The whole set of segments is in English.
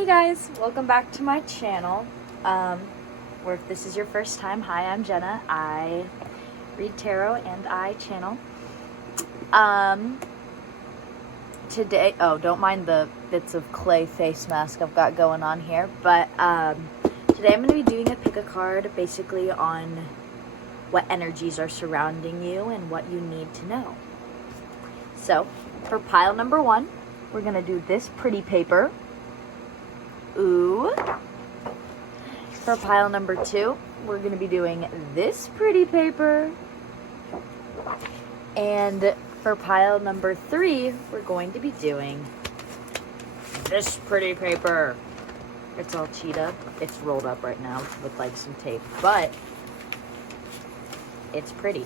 Hey guys, welcome back to my channel. Or if this is your first time, hi, I'm Jenna. I read tarot and I channel. Today, don't mind the bits of clay face mask I've got going on here, but today I'm going to be doing a pick a card basically on what energies are surrounding you and what you need to know. So, for pile number 1, we're going to do this pretty paper. Ooh. For pile number 2, we're going to be doing this pretty paper. And for pile number 3, we're going to be doing this pretty paper. It's all cheetah. It's rolled up right now with like some tape, but it's pretty.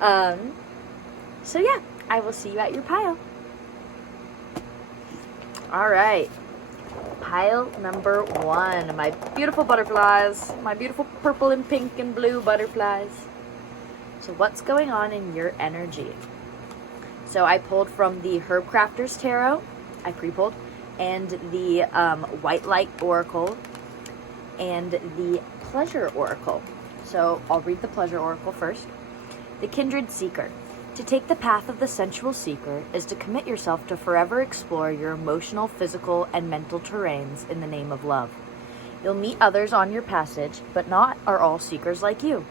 So yeah, I will see you at your pile. All right, pile number 1, my beautiful butterflies, my beautiful purple and pink and blue butterflies. So what's going on in your energy? So I pulled from the Herb Crafters Tarot, I pre-pulled, and the White Light Oracle, and the Pleasure Oracle. So I'll read the Pleasure Oracle first. The Kindred Seeker. To take the path of the sensual seeker is to commit yourself to forever explore your emotional, physical, and mental terrains in the name of love. You'll meet others on your passage, but not are all seekers like you.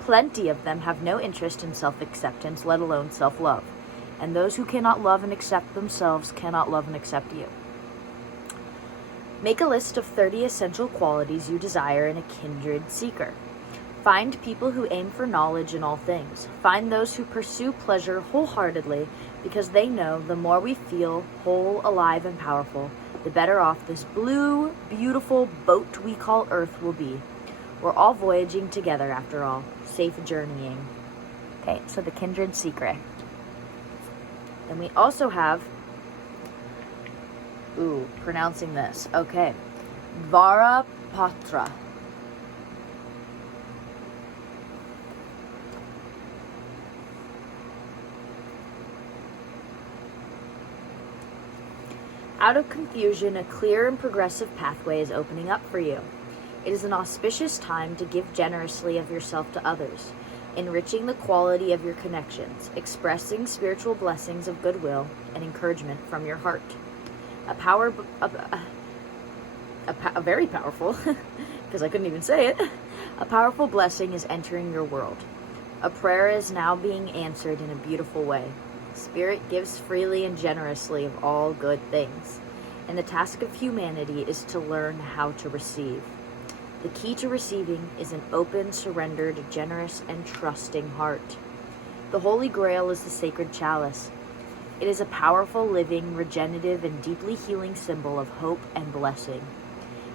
Plenty of them have no interest in self-acceptance, let alone self-love. And those who cannot love and accept themselves cannot love and accept you. Make a list of 30 essential qualities you desire in a kindred seeker. Find people who aim for knowledge in all things. Find those who pursue pleasure wholeheartedly because they know the more we feel whole, alive, and powerful, the better off this blue, beautiful boat we call Earth will be. We're all voyaging together after all. Safe journeying. Okay, so the Kindred Seeker. Then we also have, pronouncing this. Okay, Varapatra. Out of confusion, a clear and progressive pathway is opening up for you. It is an auspicious time to give generously of yourself to others, enriching the quality of your connections, expressing spiritual blessings of goodwill and encouragement from your heart. A very powerful, because I couldn't even say it, a powerful blessing is entering your world. A prayer is now being answered in a beautiful way. Spirit gives freely and generously of all good things, and the task of humanity is to learn how to receive. The key to receiving is an open, surrendered, generous, and trusting heart. The Holy Grail is the sacred chalice. It is a powerful, living, regenerative, and deeply healing symbol of hope and blessing.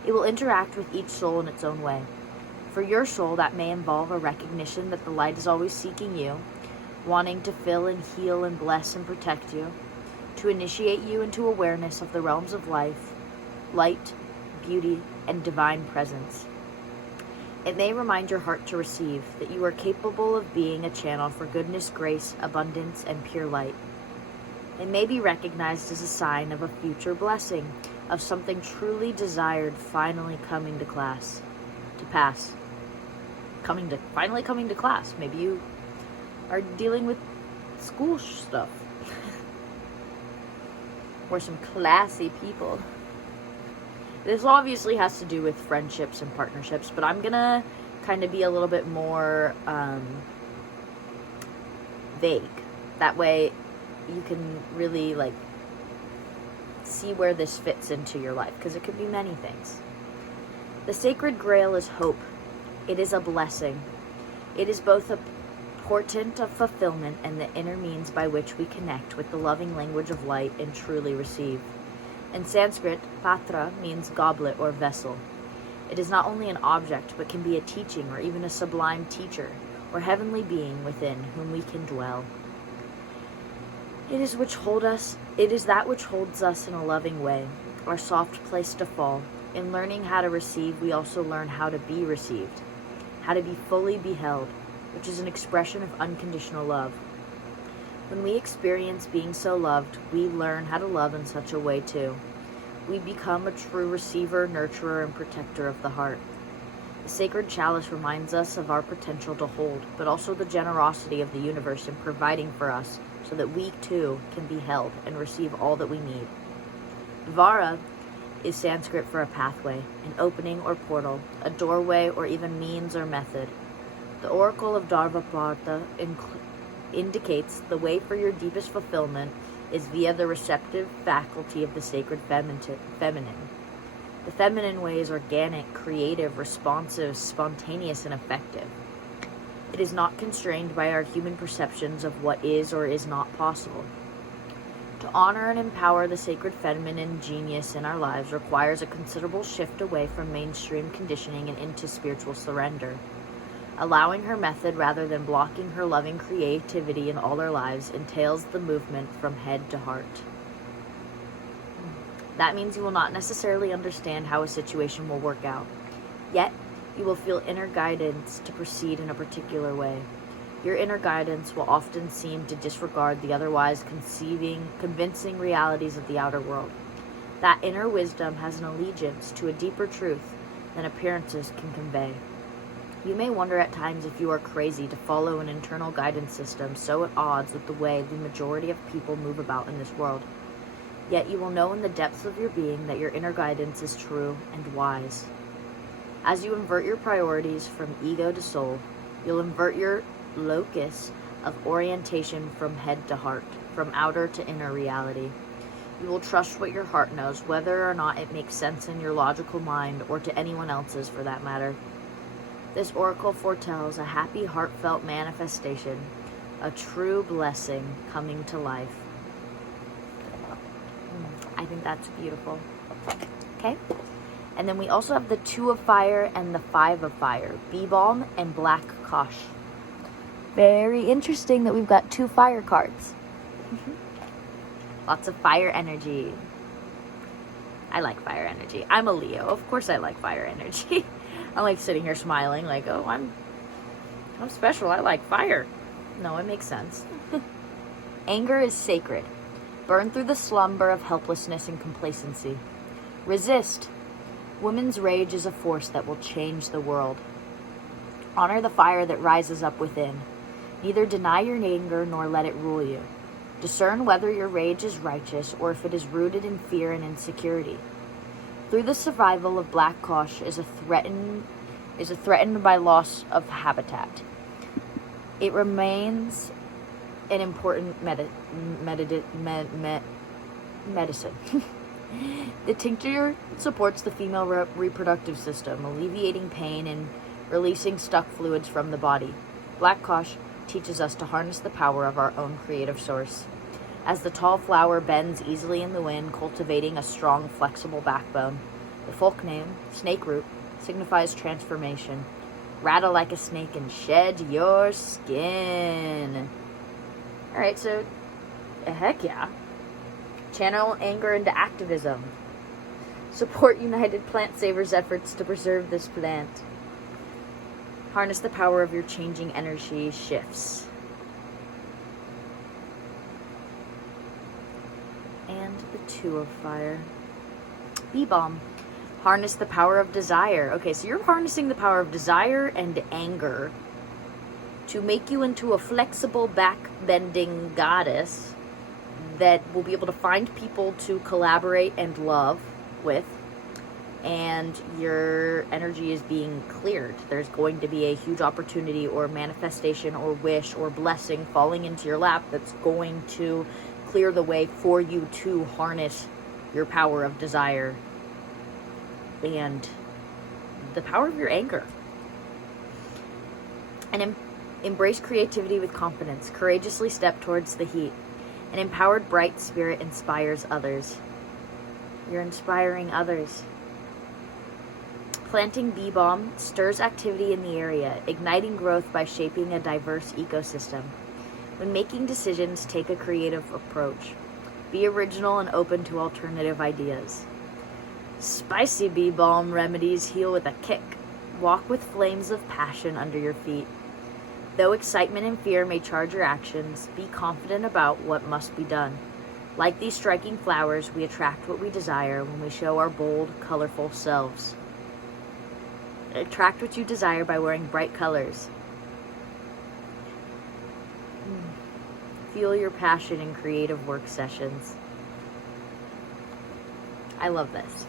It will interact with each soul in its own way. For your soul, that may involve a recognition that the light is always seeking you, wanting to fill and heal and bless and protect you, to initiate you into awareness of the realms of life, light, beauty, and divine presence. It may remind your heart to receive that you are capable of being a channel for goodness, grace, abundance, and pure light. It may be recognized as a sign of a future blessing, of something truly desired finally coming to pass. Finally coming to class. Maybe you are dealing with school stuff. Or some classy people. This obviously has to do with friendships and partnerships, but I'm gonna kind of be a little bit more vague. That way you can really see where this fits into your life, because it could be many things. The Sacred Grail is hope. It is a blessing. It is both a portent of fulfillment and the inner means by which we connect with the loving language of light and truly receive. In Sanskrit, patra means goblet or vessel. It is not only an object, but can be a teaching or even a sublime teacher or heavenly being within whom we can dwell. It is that which holds us in a loving way, our soft place to fall. In learning how to receive, we also learn how to be received, how to be fully beheld, which is an expression of unconditional love. When we experience being so loved, we learn how to love in such a way too. We become a true receiver, nurturer, and protector of the heart. The sacred chalice reminds us of our potential to hold, but also the generosity of the universe in providing for us so that we too can be held and receive all that we need. Dvara is Sanskrit for a pathway, an opening or portal, a doorway, or even means or method. The oracle of Dharmapada indicates the way for your deepest fulfillment is via the receptive faculty of the sacred feminine. The feminine way is organic, creative, responsive, spontaneous, and effective. It is not constrained by our human perceptions of what is or is not possible. To honor and empower the sacred feminine genius in our lives requires a considerable shift away from mainstream conditioning and into spiritual surrender. Allowing her method rather than blocking her loving creativity in all our lives entails the movement from head to heart. That means you will not necessarily understand how a situation will work out. Yet, you will feel inner guidance to proceed in a particular way. Your inner guidance will often seem to disregard the otherwise convincing realities of the outer world. That inner wisdom has an allegiance to a deeper truth than appearances can convey. You may wonder at times if you are crazy to follow an internal guidance system so at odds with the way the majority of people move about in this world. Yet you will know in the depths of your being that your inner guidance is true and wise. As you invert your priorities from ego to soul, you'll invert your locus of orientation from head to heart, from outer to inner reality. You will trust what your heart knows, whether or not it makes sense in your logical mind or to anyone else's for that matter. This oracle foretells a happy, heartfelt manifestation, a true blessing coming to life. I think that's beautiful. Okay? And then we also have the 2 of Fire and the 5 of Fire, Bee Balm and Black Kosh. Very interesting that we've got 2 fire cards. Lots of fire energy. I like fire energy. I'm a Leo. Of course I like fire energy. I'm like sitting here smiling like, oh, I'm special. I like fire. No, it makes sense. Anger is sacred. Burn through the slumber of helplessness and complacency. Resist. Woman's rage is a force that will change the world. Honor the fire that rises up within. Neither deny your anger nor let it rule you. Discern whether your rage is righteous or if it is rooted in fear and insecurity. Through the survival of Black Kosh is threatened by loss of habitat. It remains an important medicine. The tincture supports the female reproductive system, alleviating pain and releasing stuck fluids from the body. Black Kosh teaches us to harness the power of our own creative source. As the tall flower bends easily in the wind, cultivating a strong, flexible backbone, the folk name, snake root, signifies transformation. Rattle like a snake and shed your skin. Alright, so, heck yeah. Channel anger into activism. Support United Plant Savers' efforts to preserve this plant. Harness the power of your changing energy shifts. And the 2 of Fire. Bee Balm. Harness the power of desire. Okay, so you're harnessing the power of desire and anger to make you into a flexible, back-bending goddess that will be able to find people to collaborate and love with, and your energy is being cleared. There's going to be a huge opportunity or manifestation or wish or blessing falling into your lap that's going to clear the way for you to harness your power of desire and the power of your anger. And embrace creativity with confidence. Courageously step towards the heat. An empowered, bright spirit inspires others. You're inspiring others. Planting bee balm stirs activity in the area, igniting growth by shaping a diverse ecosystem. When making decisions, take a creative approach. Be original and open to alternative ideas. Spicy bee balm remedies heal with a kick. Walk with flames of passion under your feet. Though excitement and fear may charge your actions, be confident about what must be done. Like these striking flowers, we attract what we desire when we show our bold, colorful selves. Attract what you desire by wearing bright colors. Feel your passion in creative work sessions. I love this.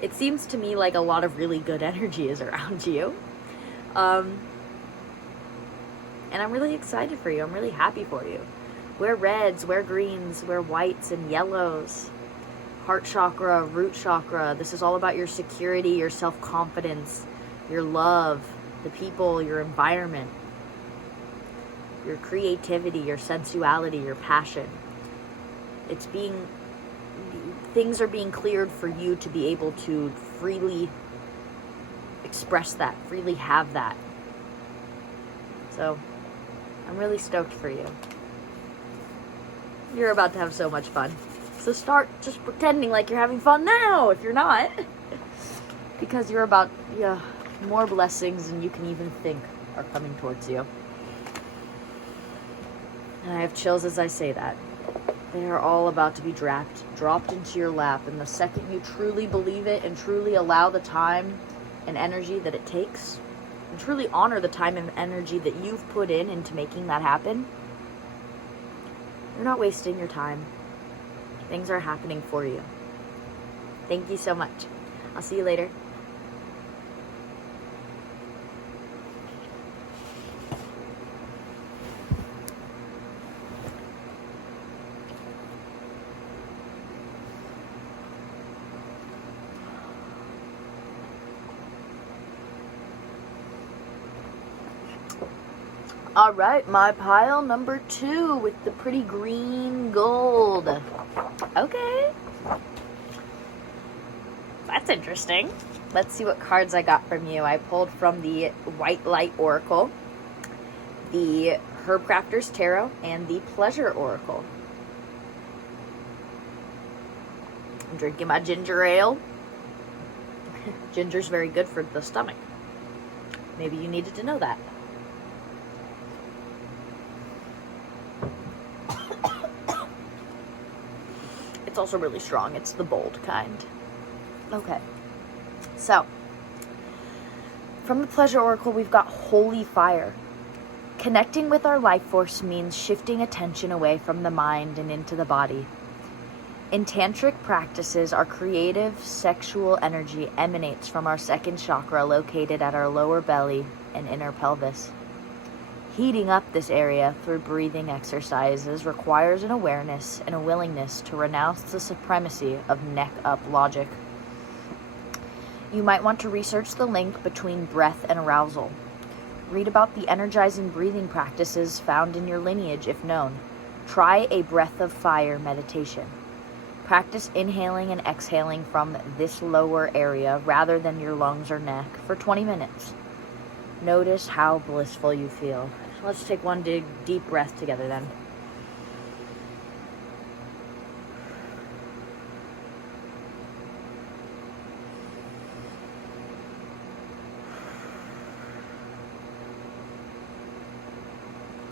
It seems to me like a lot of really good energy is around you. And I'm really excited for you. I'm really happy for you. Wear reds, wear greens, wear whites and yellows. Heart chakra, root chakra. This is all about your security, your self-confidence, your love, the people, your environment, your creativity, your sensuality, your passion. Things are being cleared for you to be able to freely express that, freely have that. So, I'm really stoked for you. You're about to have so much fun. So start just pretending like you're having fun now, if you're not. Because you're about, more blessings than you can even think are coming towards you. And I have chills as I say that. They are all about to be dropped into your lap. And the second you truly believe it and truly allow the time and energy that it takes, and truly honor the time and energy that you've put into making that happen, you're not wasting your time. Things are happening for you. Thank you so much. I'll see you later. All right, my pile number 2 with the pretty green gold. Okay. That's interesting. Let's see what cards I got from you. I pulled from the White Light Oracle, the Herb Crafter's Tarot, and the Pleasure Oracle. I'm drinking my ginger ale. Ginger's very good for the stomach. Maybe you needed to know that. It's also really strong. It's the bold kind. Okay. So, from the Pleasure Oracle, we've got Holy Fire. Connecting with our life force means shifting attention away from the mind and into the body. In tantric practices, our creative sexual energy emanates from our second chakra located at our lower belly and inner pelvis. Heating up this area through breathing exercises requires an awareness and a willingness to renounce the supremacy of neck-up logic. You might want to research the link between breath and arousal. Read about the energizing breathing practices found in your lineage if known. Try a breath of fire meditation. Practice inhaling and exhaling from this lower area rather than your lungs or neck for 20 minutes. Notice how blissful you feel. Let's take one deep breath together then.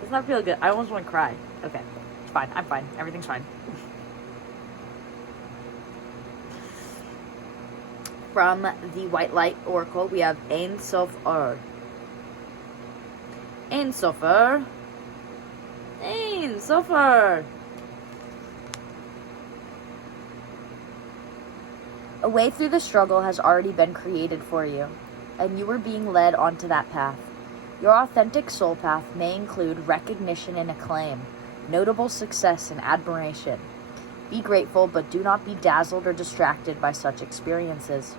Doesn't that feel good? I almost want to cry. Okay, it's fine. I'm fine. Everything's fine. From the White Light Oracle, we have Ein Sof Ur. Ein Sof Ur. Ein Sof Ur. A way through the struggle has already been created for you, and you are being led onto that path. Your authentic soul path may include recognition and acclaim, notable success and admiration. Be grateful, but do not be dazzled or distracted by such experiences.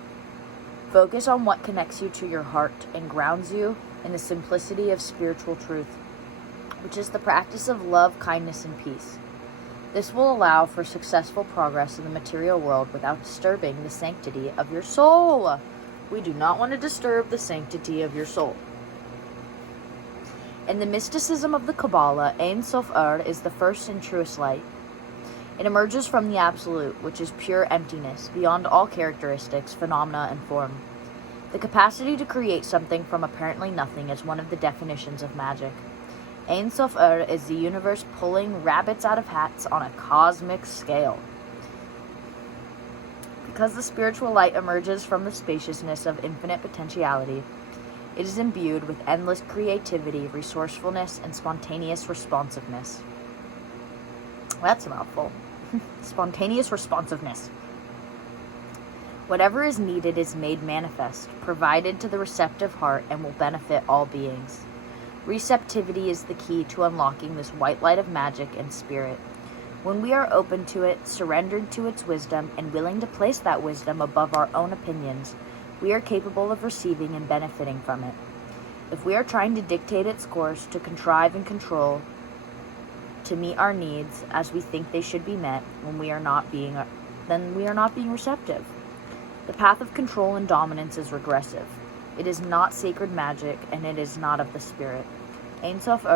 Focus on what connects you to your heart and grounds you in the simplicity of spiritual truth, which is the practice of love, kindness, and peace. This will allow for successful progress in the material world without disturbing the sanctity of your soul. We do not want to disturb the sanctity of your soul. In the mysticism of the Kabbalah, Ein Sof Ur is the first and truest light. It emerges from the Absolute, which is pure emptiness, beyond all characteristics, phenomena, and form. The capacity to create something from apparently nothing is one of the definitions of magic. Ein Sof is the universe pulling rabbits out of hats on a cosmic scale. Because the spiritual light emerges from the spaciousness of infinite potentiality, it is imbued with endless creativity, resourcefulness, and spontaneous responsiveness. That's a mouthful. Spontaneous responsiveness. Whatever is needed is made manifest, provided to the receptive heart, and will benefit all beings. Receptivity is the key to unlocking this white light of magic and spirit. When we are open to it, surrendered to its wisdom, and willing to place that wisdom above our own opinions, we are capable of receiving and benefiting from it. If we are trying to dictate its course, to contrive and control, to meet our needs as we think they should be met, then we are not being receptive. The path of control and dominance is regressive. It is not sacred magic, and it is not of the spirit. Ein Sof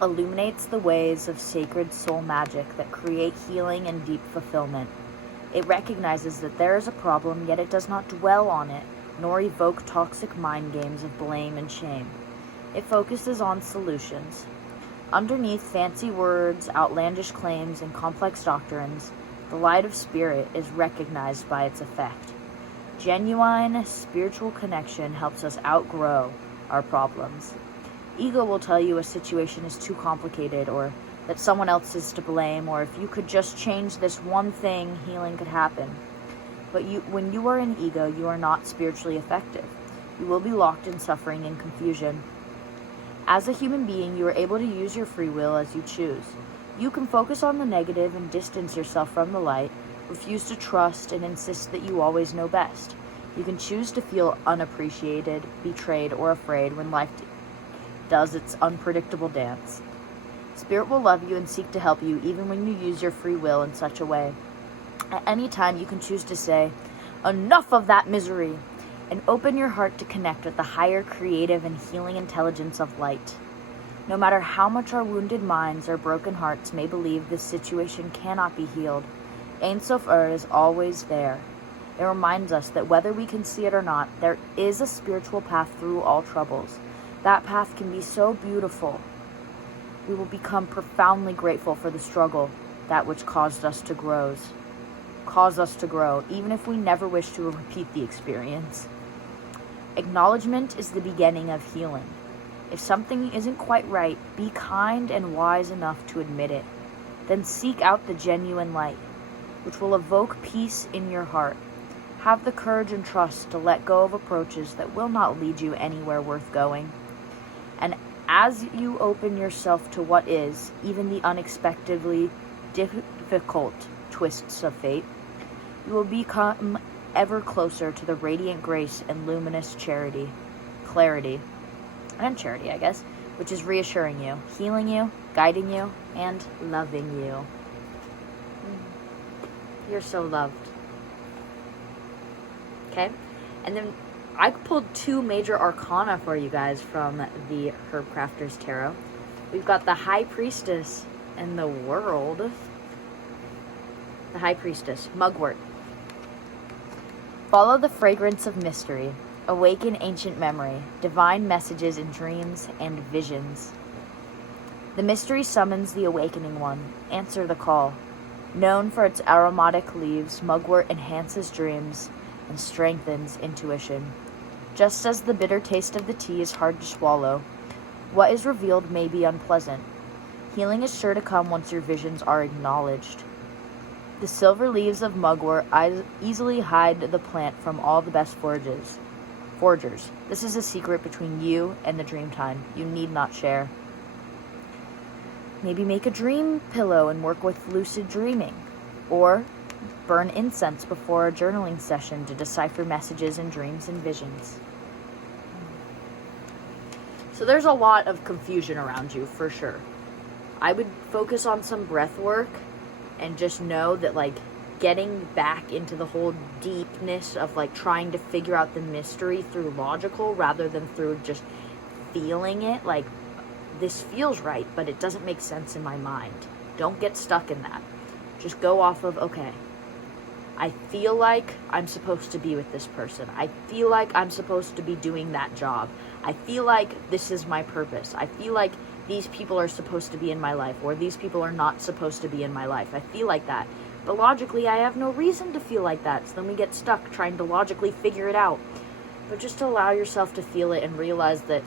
illuminates the ways of sacred soul magic that create healing and deep fulfillment. It recognizes that there is a problem, yet it does not dwell on it, nor evoke toxic mind games of blame and shame. It focuses on solutions. Underneath fancy words, outlandish claims, and complex doctrines, the light of spirit is recognized by its effect. Genuine spiritual connection helps us outgrow our problems. Ego will tell you a situation is too complicated, or that someone else is to blame, or if you could just change this one thing, healing could happen. But when you are in ego, you are not spiritually effective. You will be locked in suffering and confusion. As a human being, you are able to use your free will as you choose. You can focus on the negative and distance yourself from the light, refuse to trust, and insist that you always know best. You can choose to feel unappreciated, betrayed, or afraid when life does its unpredictable dance. Spirit will love you and seek to help you even when you use your free will in such a way. At any time, you can choose to say, "Enough of that misery," and open your heart to connect with the higher creative and healing intelligence of light. No matter how much our wounded minds or broken hearts may believe this situation cannot be healed, Ein Sof is always there. It reminds us that whether we can see it or not, there is a spiritual path through all troubles. That path can be so beautiful. We will become profoundly grateful for the struggle, that which caused us to grow, even if we never wish to repeat the experience. Acknowledgement is the beginning of healing. If something isn't quite right, be kind and wise enough to admit it. Then seek out the genuine light, which will evoke peace in your heart. Have the courage and trust to let go of approaches that will not lead you anywhere worth going. And as you open yourself to what is, even the unexpectedly difficult twists of fate, you will become ever closer to the radiant grace and luminous clarity, I guess, which is reassuring you, healing you, guiding you, and loving you. You're so loved. Okay? And then I pulled 2 major arcana for you guys from the Herb Crafter's Tarot. We've got the High Priestess and the World. The High Priestess, Mugwort. Follow the fragrance of mystery. Awaken ancient memory, divine messages in dreams and visions. The mystery summons the awakening one. Answer the call. Known for its aromatic leaves, mugwort enhances dreams and strengthens intuition. Just as the bitter taste of the tea is hard to swallow, what is revealed may be unpleasant. Healing is sure to come once your visions are acknowledged. The silver leaves of mugwort easily hide the plant from all the best foragers. This is a secret between you and the dream time. You need not share. Maybe make a dream pillow and work with lucid dreaming. Or burn incense before a journaling session to decipher messages in dreams and visions. So there's a lot of confusion around you, for sure. I would focus on some breath work and just know that, like, getting back into the whole deepness of, like, trying to figure out the mystery through logical rather than through just feeling it. Like, this feels right, but it doesn't make sense in my mind. Don't get stuck in that. Just go off of, okay, I feel like I'm supposed to be with this person. I feel like I'm supposed to be doing that job. I feel like this is my purpose. I feel like these people are supposed to be in my life, or these people are not supposed to be in my life. I feel like that. But logically, I have no reason to feel like that. So then we get stuck trying to logically figure it out. But just allow yourself to feel it and realize that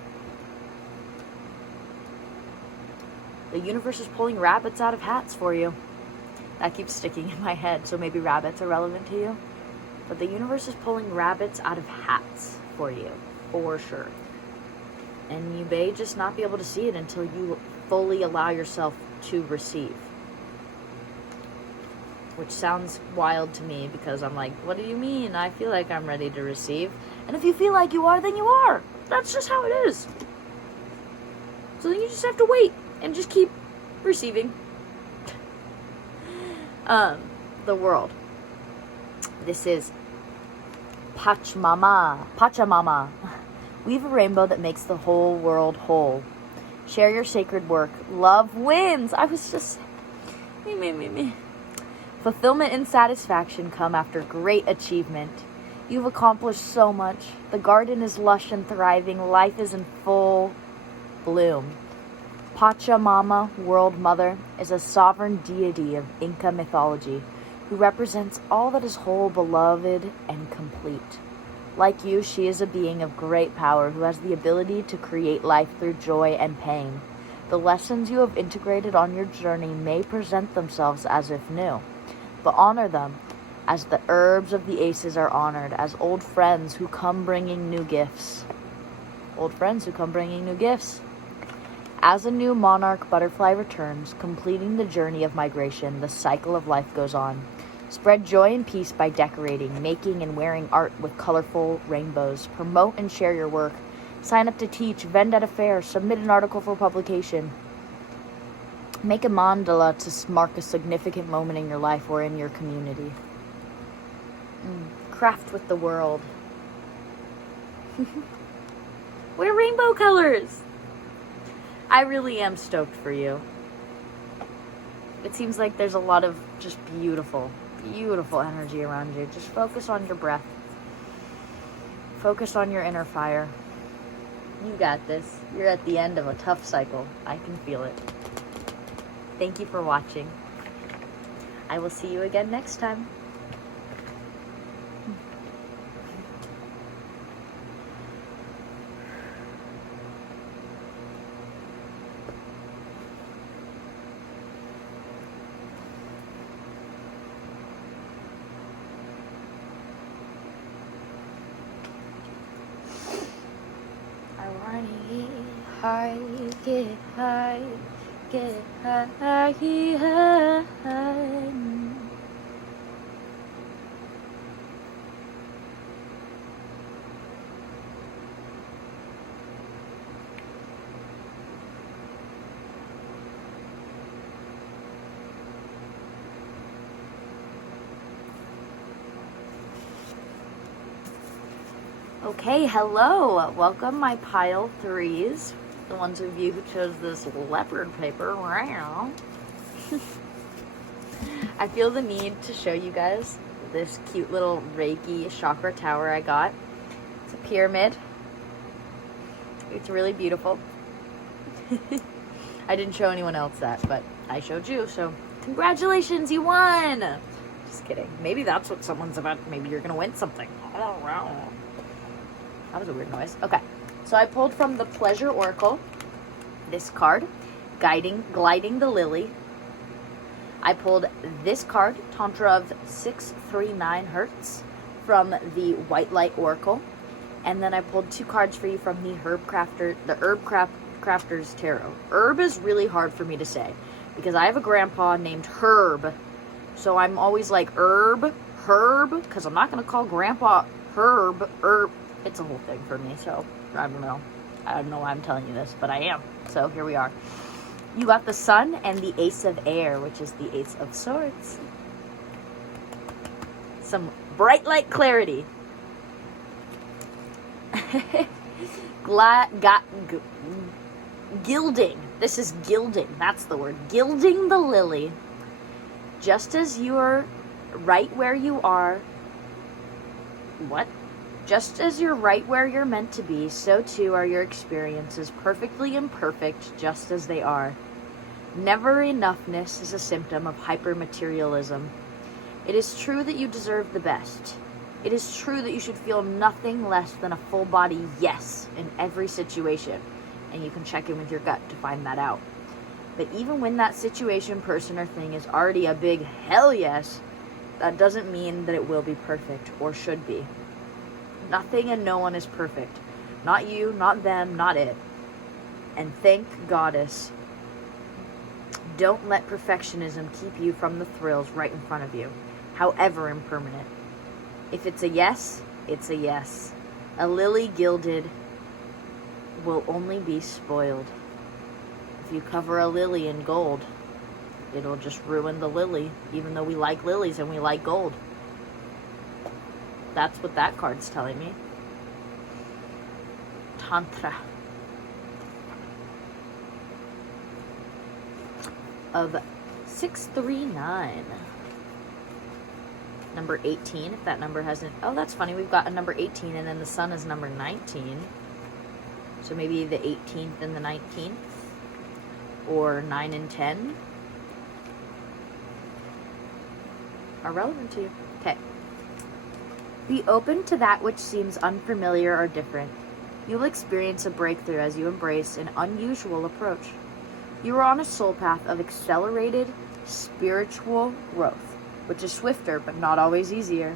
the universe is pulling rabbits out of hats for you. That keeps sticking in my head, so maybe rabbits are relevant to you. But the universe is pulling rabbits out of hats for you, for sure. And you may just not be able to see it until you fully allow yourself to receive. Which sounds wild to me because I'm like, what do you mean? I feel like I'm ready to receive. And if you feel like you are, then you are. That's just how it is. So then you just have to wait and just keep receiving. The world. This is Pachamama. Weave a rainbow that makes the whole world whole. Share your sacred work. Love wins. I was just... Me. Fulfillment and satisfaction come after great achievement. You've accomplished so much. The garden is lush and thriving. Life is in full bloom. Pachamama, World Mother, is a sovereign deity of Inca mythology who represents all that is whole, beloved, and complete. Like you, she is a being of great power who has the ability to create life through joy and pain. The lessons you have integrated on your journey may present themselves as if new, but honor them as the herbs of the aces are honored, as old friends who come bringing new gifts. Old friends who come bringing new gifts. As a new monarch butterfly returns, completing the journey of migration, the cycle of life goes on. Spread joy and peace by decorating, making, and wearing art with colorful rainbows. Promote and share your work. Sign up to teach, vend at a fair, submit an article for publication. Make a mandala to mark a significant moment in your life or in your community. Craft with the world. Wear rainbow colors! I really am stoked for you. It seems like there's a lot of just beautiful energy around you. Just focus on your breath. Focus on your inner fire. You got this. You're at the end of a tough cycle. I can feel it. Thank you for watching. I will see you again next time. High, get high, get high, high. Okay, hello. Welcome, my pile threes. The ones of you who chose this leopard paper. Wow. I feel the need to show you guys this cute little Reiki chakra tower I got. It's a pyramid. It's really beautiful. I didn't show anyone else that, but I showed you, so congratulations, you won! Just kidding. Maybe that's what someone's about. Maybe you're gonna win something. Oh, wow. That was a weird noise. Okay. So I pulled from the Pleasure Oracle this card, Gliding the Lily. I pulled this card, Tantra of 639 Hertz, from the White Light Oracle. And then I pulled two cards for you from the Herb Crafter's Tarot. Herb is really hard for me to say because I have a grandpa named Herb. So I'm always like Herb, because I'm not going to call grandpa Herb. It's a whole thing for me, so I don't know. I don't know why I'm telling you this, but I am. So here we are. You got the Sun and the Ace of Air, which is the Ace of Swords. Some bright light clarity. Gilding. This is gilding. That's the word. Gilding the lily. Just as you are right where you are. What? Just as you're right where you're meant to be, so too are your experiences, perfectly imperfect, just as they are. Never enoughness is a symptom of hypermaterialism. It is true that you deserve the best. It is true that you should feel nothing less than a full body yes in every situation, and you can check in with your gut to find that out. But even when that situation, person, or thing is already a big hell yes, that doesn't mean that it will be perfect or should be. Nothing and no one is perfect. Not you, not them, not it. And thank Goddess. Don't let perfectionism keep you from the thrills right in front of you, however impermanent. If it's a yes, it's a yes. A lily gilded will only be spoiled. If you cover a lily in gold, it'll just ruin the lily, even though we like lilies and we like gold. That's what that card's telling me. Tantra. Of 639. Number 18, if that number hasn't... Oh, that's funny. We've got a number 18, and then the sun is number 19. So maybe the 18th and the 19th. Or 9 and 10. Are relevant to you. Okay. Be open to that which seems unfamiliar or different. You will experience a breakthrough as you embrace an unusual approach. You are on a soul path of accelerated spiritual growth, which is swifter but not always easier.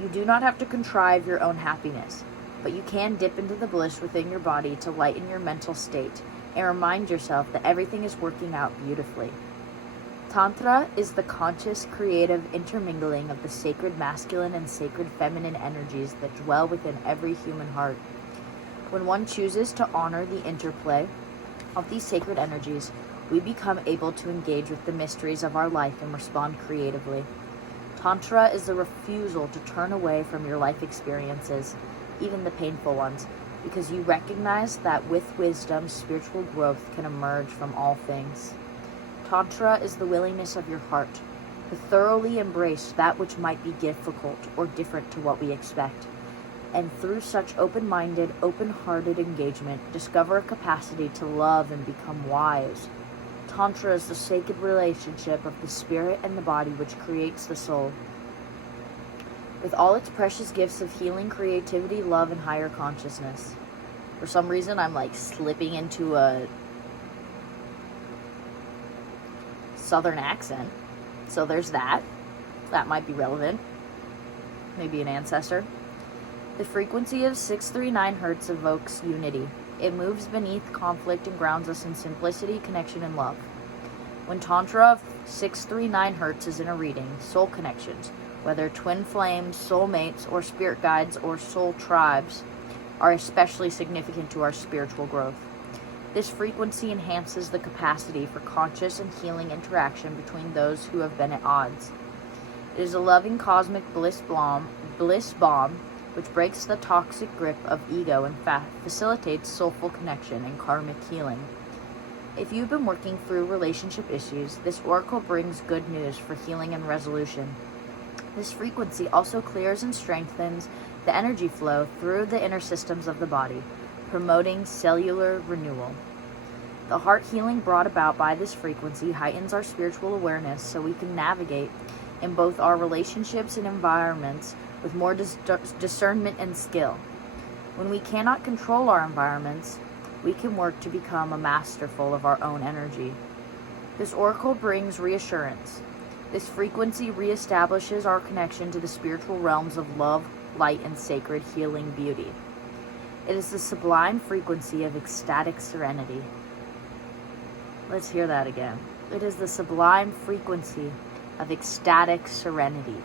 You do not have to contrive your own happiness, but you can dip into the bliss within your body to lighten your mental state and remind yourself that everything is working out beautifully. Tantra is the conscious, creative intermingling of the sacred masculine and sacred feminine energies that dwell within every human heart. When one chooses to honor the interplay of these sacred energies, we become able to engage with the mysteries of our life and respond creatively. Tantra is the refusal to turn away from your life experiences, even the painful ones, because you recognize that with wisdom, spiritual growth can emerge from all things. Tantra is the willingness of your heart to thoroughly embrace that which might be difficult or different to what we expect, and through such open-minded, open-hearted engagement, discover a capacity to love and become wise. Tantra is the sacred relationship of the spirit and the body which creates the soul. With all its precious gifts of healing, creativity, love, and higher consciousness. For some reason, I'm like slipping into a southern accent. So there's that. That might be relevant. Maybe an ancestor. The frequency of 639 Hz evokes unity. It moves beneath conflict and grounds us in simplicity, connection, and love. When Tantra of 639 Hz is in a reading, soul connections, whether twin flames, soulmates, or spirit guides, or soul tribes, are especially significant to our spiritual growth. This frequency enhances the capacity for conscious and healing interaction between those who have been at odds. It is a loving cosmic bliss bomb which breaks the toxic grip of ego and facilitates soulful connection and karmic healing. If you've been working through relationship issues, this oracle brings good news for healing and resolution. This frequency also clears and strengthens the energy flow through the inner systems of the body, promoting cellular renewal. The heart healing brought about by this frequency heightens our spiritual awareness so we can navigate in both our relationships and environments with more discernment and skill. When we cannot control our environments, we can work to become a masterful of our own energy. This oracle brings reassurance. This frequency reestablishes our connection to the spiritual realms of love, light, and sacred healing beauty. It is the sublime frequency of ecstatic serenity. Let's hear that again. It is the sublime frequency of ecstatic serenity.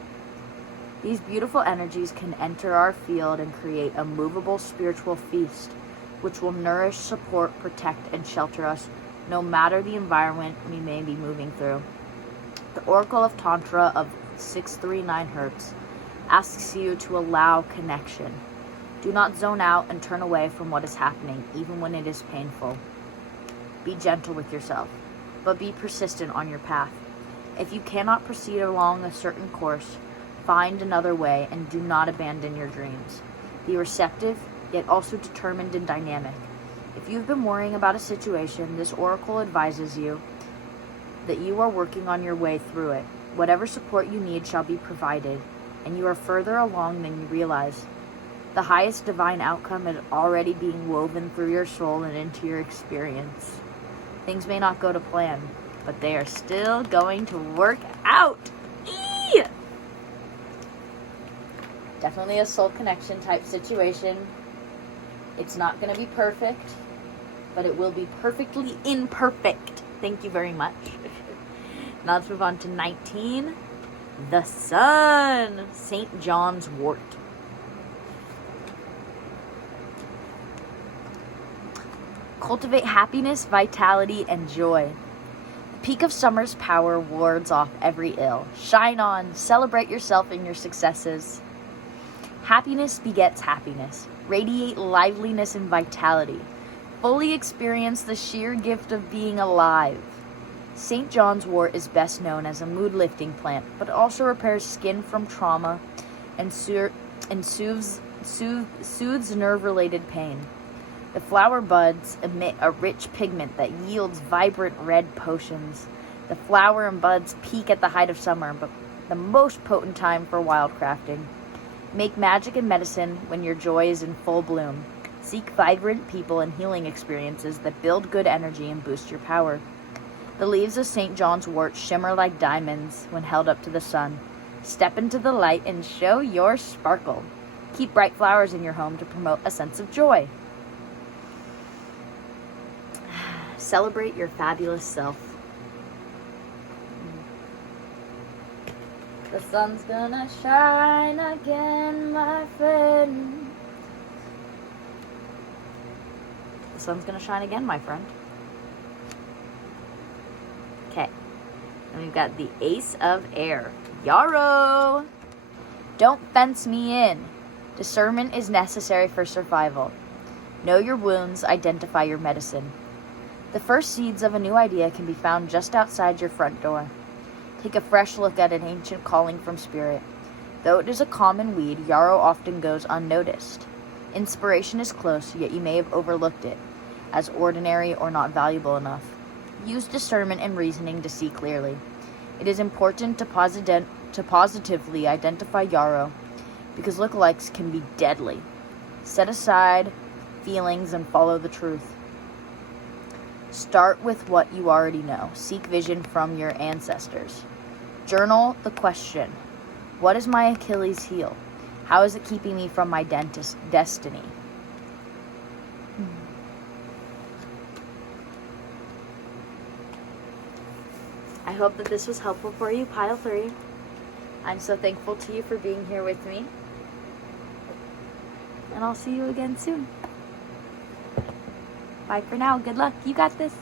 These beautiful energies can enter our field and create a movable spiritual feast, which will nourish, support, protect, and shelter us no matter the environment we may be moving through. The Oracle of Tantra of 639 Hz asks you to allow connection. Do not zone out and turn away from what is happening, even when it is painful. Be gentle with yourself, but be persistent on your path. If you cannot proceed along a certain course, find another way and do not abandon your dreams. Be receptive, yet also determined and dynamic. If you've been worrying about a situation, this oracle advises you that you are working on your way through it. Whatever support you need shall be provided, and you are further along than you realize. The highest divine outcome is already being woven through your soul and into your experience. Things may not go to plan, but they are still going to work out. Eee! Definitely a soul connection type situation. It's not going to be perfect, but it will be perfectly imperfect. Thank you very much. Now let's move on to 19. The Sun. St. John's Wort. Cultivate happiness, vitality, and joy. The peak of summer's power wards off every ill. Shine on, celebrate yourself and your successes. Happiness begets happiness. Radiate liveliness and vitality. Fully experience the sheer gift of being alive. St. John's wort is best known as a mood-lifting plant, but it also repairs skin from trauma and soothes nerve-related pain. The flower buds emit a rich pigment that yields vibrant red potions. The flower and buds peak at the height of summer, but the most potent time for wildcrafting. Make magic and medicine when your joy is in full bloom. Seek vibrant people and healing experiences that build good energy and boost your power. The leaves of St. John's wort shimmer like diamonds when held up to the sun. Step into the light and show your sparkle. Keep bright flowers in your home to promote a sense of joy. Celebrate your fabulous self. The sun's gonna shine again, my friend. The sun's gonna shine again, my friend. Okay. And we've got the Ace of Air. Yarrow! Don't fence me in. Discernment is necessary for survival. Know your wounds, identify your medicine. The first seeds of a new idea can be found just outside your front door. Take a fresh look at an ancient calling from spirit. Though it is a common weed, yarrow often goes unnoticed. Inspiration is close, yet you may have overlooked it, as ordinary or not valuable enough. Use discernment and reasoning to see clearly. It is important to positively identify yarrow, because lookalikes can be deadly. Set aside feelings and follow the truth. Start with what you already know. Seek vision from your ancestors. Journal the question: what is my Achilles heel? How is it keeping me from my destiny? I hope that this was helpful for you, Pile 3. I'm so thankful to you for being here with me. And I'll see you again soon. Bye for now. Good luck. You got this.